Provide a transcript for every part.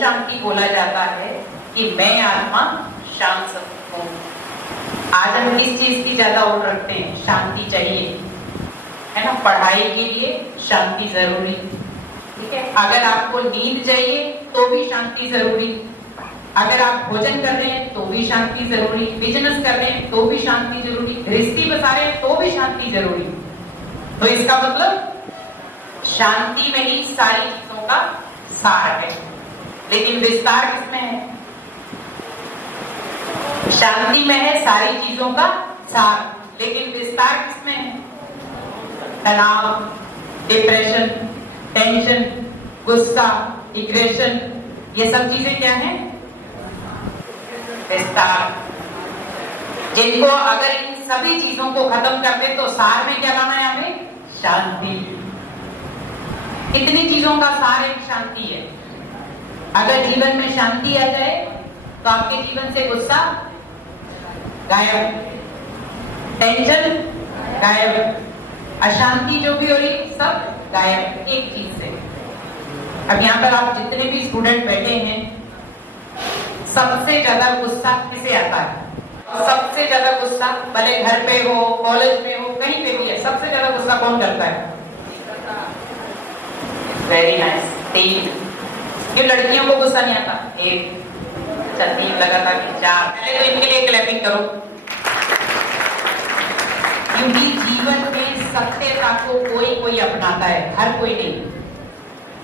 शांति बोला जाता है कि मैं आत्मा शांत हूँ। आज हम किस चीज की ज्यादा ओर रखते हैं? शांति चाहिए, है ना। पढ़ाई के लिए शांति जरूरी, ठीक है। अगर आपको नींद चाहिए तो भी शांति जरूरी, अगर आप भोजन कर रहे हैं तो भी शांति जरूरी, बिजनेस कर रहे हैं तो भी शांति जरूरी, गृहस्थी बसा रहे हैं तो भी शांति जरूरी। तो इसका मतलब शांति में ही सारी चीजों का सार है। लेकिन विस्तार किसमें है? शांति में है सारी चीजों का सार, लेकिन विस्तार किसमें है? तनाव, डिप्रेशन, टेंशन, गुस्सा, एग्रेशन, ये सब चीजें क्या हैं? विस्तार। जिनको अगर इन सभी चीजों को खत्म कर दे तो सार में क्या लाना है हमें? शांति। कितनी चीजों का सार एक शांति है। अगर जीवन में शांति आ जाए तो आपके जीवन से गुस्सा गायब, टेंशन गायब, अशांति जो भी हो रही सब गायब, एक चीज से। अब यहाँ पर आप जितने भी स्टूडेंट बैठे हैं, सबसे ज्यादा गुस्सा किसे आता है? सबसे ज्यादा गुस्सा भले घर पे हो, कॉलेज में हो, कहीं पे भी है, सबसे ज्यादा गुस्सा कौन करता है? Very nice, 3। क्यों लड़कियों को गुस्सा नहीं आता? 1, अच्छा 3 लगा था कि 4। पहले तो इनके लिए क्लैपिंग करो, क्योंकि जीवन में सत्यता को कोई कोई अपनाता है, हर कोई नहीं।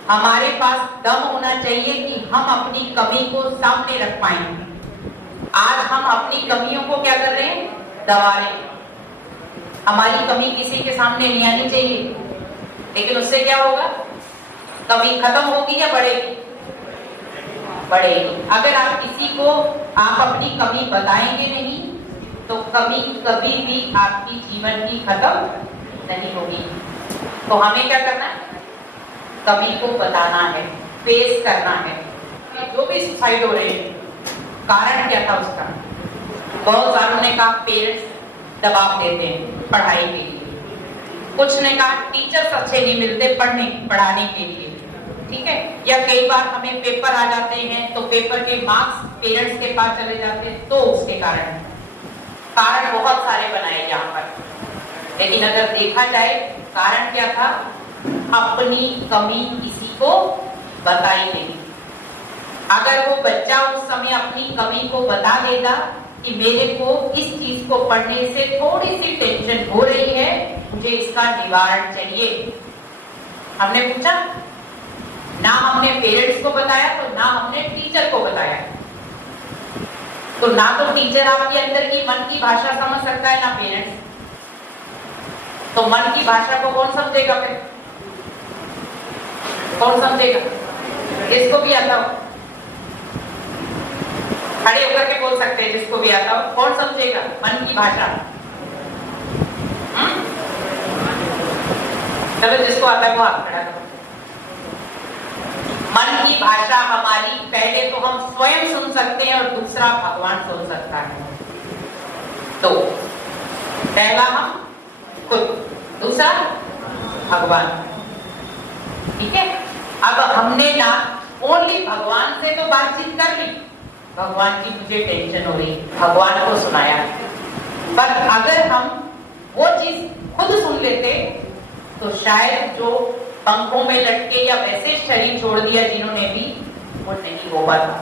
हमारे पास दम होना चाहिए कि हम अपनी कमी को सामने रख पाए। आज हम अपनी कमियों को क्या कर रहे हैं? दबा रहे हैं। हमारी कमी किसी के सामने नहीं आनी चाहिए, लेकिन उससे क्या होगा? कमी खत्म होगी या बढ़ेगी? बढ़ेगी। अगर आप किसी को आप अपनी कमी बताएंगे नहीं तो कमी कभी भी आपकी जीवन की खत्म नहीं होगी। तो हमें क्या करना है? कमी को बताना है, फेस करना है। जो भी सुसाइड हो रहे हैं, कारण क्या था उसका? बहुत सारों ने कहा पेरेंट्स दबाव देते हैं पढ़ाई के लिए, कुछ ने कहा टीचर्स अच्छे नहीं मिलते पढ़ाने के लिए, ठीक है। या कई बार हमें पेपर आ जाते हैं तो पेपर के मार्क्स पेरेंट्स के पास चले जाते हैं, तो उसके कारण बहुत सारे बनाए यहाँ पर। लेकिन अगर देखा जाए कारण क्या था? अपनी कमी किसी को बताई नहीं। अगर वो बच्चा उस समय अपनी कमी को बता देगा कि मेरे को इस चीज को पढ़ने से थोड़ी सी टेंशन हो रही है, मुझे इसका निवारण चाहिए, हमने पूछा ना, हमने पेरेंट्स को बताया तो ना हमने टीचर को बताया। तो ना तो टीचर आपके अंदर की मन की भाषा समझ सकता है, ना पेरेंट्स। तो मन की भाषा को कौन समझेगा? फिर कौन समझेगा? जिसको भी आता हो, खड़े होकर के बोल सकते हैं, जिसको भी आता हो। कौन समझेगा मन की भाषा? चलो जिसको आता है वो हाथ खड़ा करो। मन की भाषा हमारी पहले तो हम स्वयं सुन सकते हैं और दूसरा भगवान सुन सकता है। तो पहला हम खुद, दूसरा भगवान, ठीक है। अब हमने ना ओनली भगवान से तो बातचीत कर ली, भगवान जी मुझे टेंशन हो रही, भगवान को सुनाया। पर अगर हम वो चीज खुद सुन लेते तो शायद जो पंखों में लटके या वैसे शरीर छोड़ दिया जिन्होंने भी, वो नहीं हो पाता।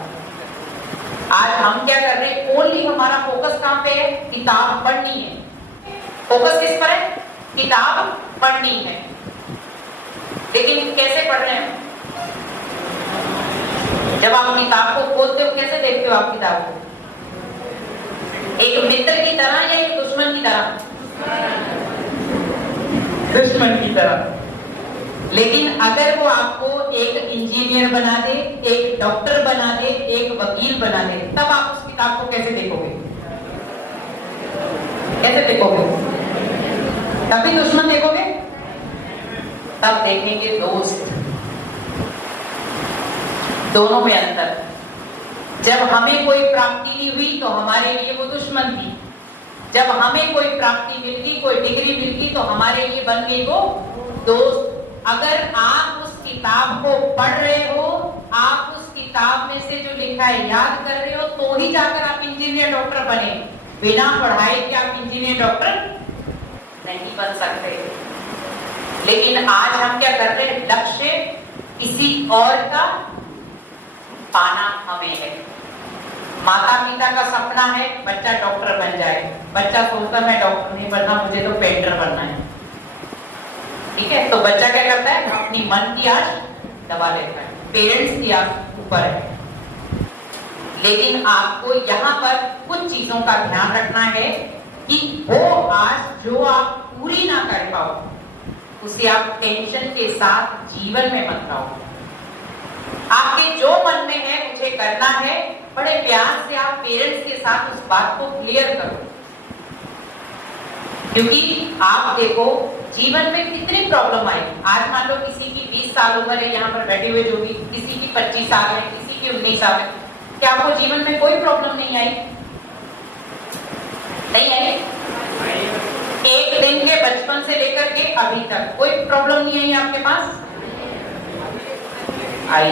आज हम क्या कर रहे हैं? ओनली हमारा फोकस कहाँ पे है? किताब पढ़नी है। फोकस किस पर है? किताब पढ़नी है। लेकिन कैसे पढ़ रहे हैं? जब आप किताब को खोलते हो कैसे देखते हो आप किताब को? एक मित्र की तरह या एक दुश्मन की तरह? दुश्मन की तरह। लेकिन अगर वो आपको एक इंजीनियर बना दे, एक डॉक्टर बना दे, एक वकील बना दे, तब आप उस किताब को कैसे देखोगे? कैसे देखोगे? तभी दुश्मन देखोगे? तब देखेंगे दोस्त। दोनों में अंतर। जब हमें कोई प्राप्ति नहीं हुई तो हमारे लिए वो दुश्मन थी, जब हमें कोई प्राप्ति मिल गई, कोई डिग्री मिल गई, तो हमारे लिए बन गई वो दोस्त। अगर आप उस किताब को पढ़ रहे हो, आप उस किताब में से जो लिखा है याद कर रहे हो तो ही जाकर आप इंजीनियर डॉक्टर बने। बिना पढ़ाई के आप इंजीनियर डॉक्टर नहीं बन सकते। लेकिन आज हम क्या कर रहे हैं, लक्ष्य किसी और का पाना हमें है। माता पिता का सपना है बच्चा डॉक्टर बन जाए, बच्चा सोचता मैं डॉक्टर नहीं बनना, मुझे तो पेंटर बनना है। ठीक है, तो बच्चा क्या करता है, अपनी मन की आश दबा लेता है, पेरेंट्स की आश ऊपर है। लेकिन आपको यहाँ पर कुछ चीजों का ध्यान रखना है कि वो आश जो आप पूरी ना कर पाओ उसे आप टेंशन के साथ जीवन में मत लाओ। आपके जो मन में है मुझे करना है, बड़े प्यार से आप पेरेंट्स के साथ उस बात को क्लियर करो। क्योंकि आप देखो जीवन में कितनी प्रॉब्लम आई। आज मान लो किसी की 20 साल उम्र है, यहाँ पर बैठे हुए जो भी, किसी की 25 साल है, किसी की 19 साल है, क्या आपको जीवन में कोई प्रॉब्लम नहीं आई? नहीं आई? एक दिन के बचपन से लेकर के अभी तक कोई प्रॉब्लम नहीं आई आपके पास? आई।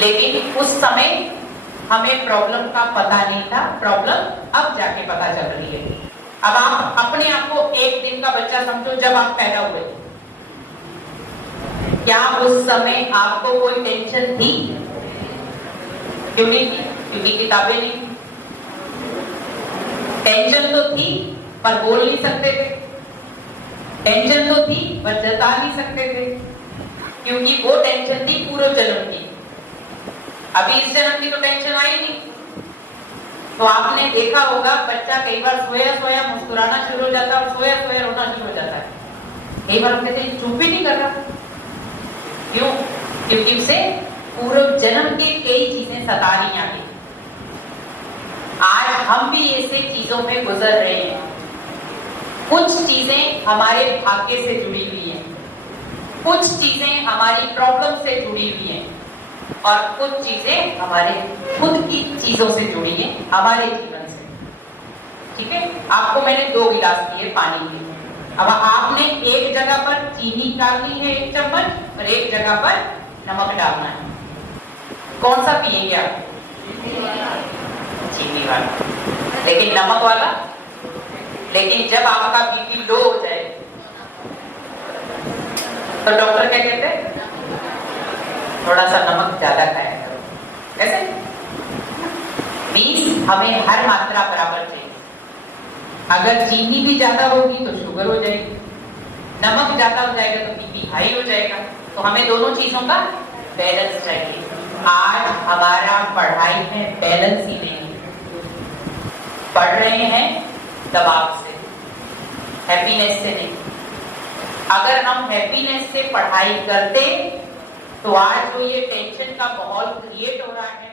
लेकिन उस समय हमें प्रॉब्लम का पता नहीं था, प्रॉब्लम अब जाके पता चल रही है। अब आप अपने आप को एक दिन का बच्चा समझो जब आप पैदा हुए, क्या उस समय आपको कोई टेंशन थी? क्यों नहीं थी? क्योंकि किताबें नहीं थी। टेंशन तो थी पर बोल नहीं सकते थे, टेंशन तो थी पर जता नहीं सकते थे, क्योंकि वो टेंशन थी पूर्व जन्म की। अभी इस जन्म की तो टेंशन आई नहीं। तो आपने देखा होगा बच्चा कई बार सोया सोया मुस्कुराना शुरू हो जाता है और सोया सोया रोना शुरू हो जाता है। कई बार हम कहते हैं चुप ही नहीं कर रहा। क्यों? क्योंकि उसे पूर्व जन्म की कई चीजें सता रही आगे। आज हम भी ऐसे चीजों में गुजर रहे हैं। कुछ चीजें हमारे भाग्य से जुड़ी हुई हैं, कुछ चीजें हमारी प्रॉब्लम से जुड़ी हुई हैं और कुछ चीजें हमारे खुद की चीजों से जुड़ी हैं, हमारे जीवन से। ठीक है, आपको मैंने 2 गिलास दिए पानी के। अब आपने एक जगह पर चीनी डालनी है 1 चम्मच और एक जगह पर नमक डालना है। कौन सा पिएंगे आप? चीनी वाला। लेकिन नमक वाला? लेकिन जब आपका बीपी लो हो जाए तो डॉक्टर क्या कहते हैं? थोड़ा सा नमक ज्यादा खाया करो। कैसे? मीन्स हमें हर मात्रा बराबर चाहिए। अगर चीनी भी ज्यादा होगी तो शुगर हो जाएगी, नमक ज्यादा हो जाएगा तो बीपी हाई हो जाएगा। तो हमें दोनों चीजों का बैलेंस चाहिए। आज हमारा पढ़ाई में बैलेंस ही नहीं है। पढ़ रहे हैं दबाव से, हैप्पीनेस से नहीं। अगर हम हैप्पीनेस से पढ़ाई करते तो आज जो ये टेंशन का माहौल क्रिएट हो रहा है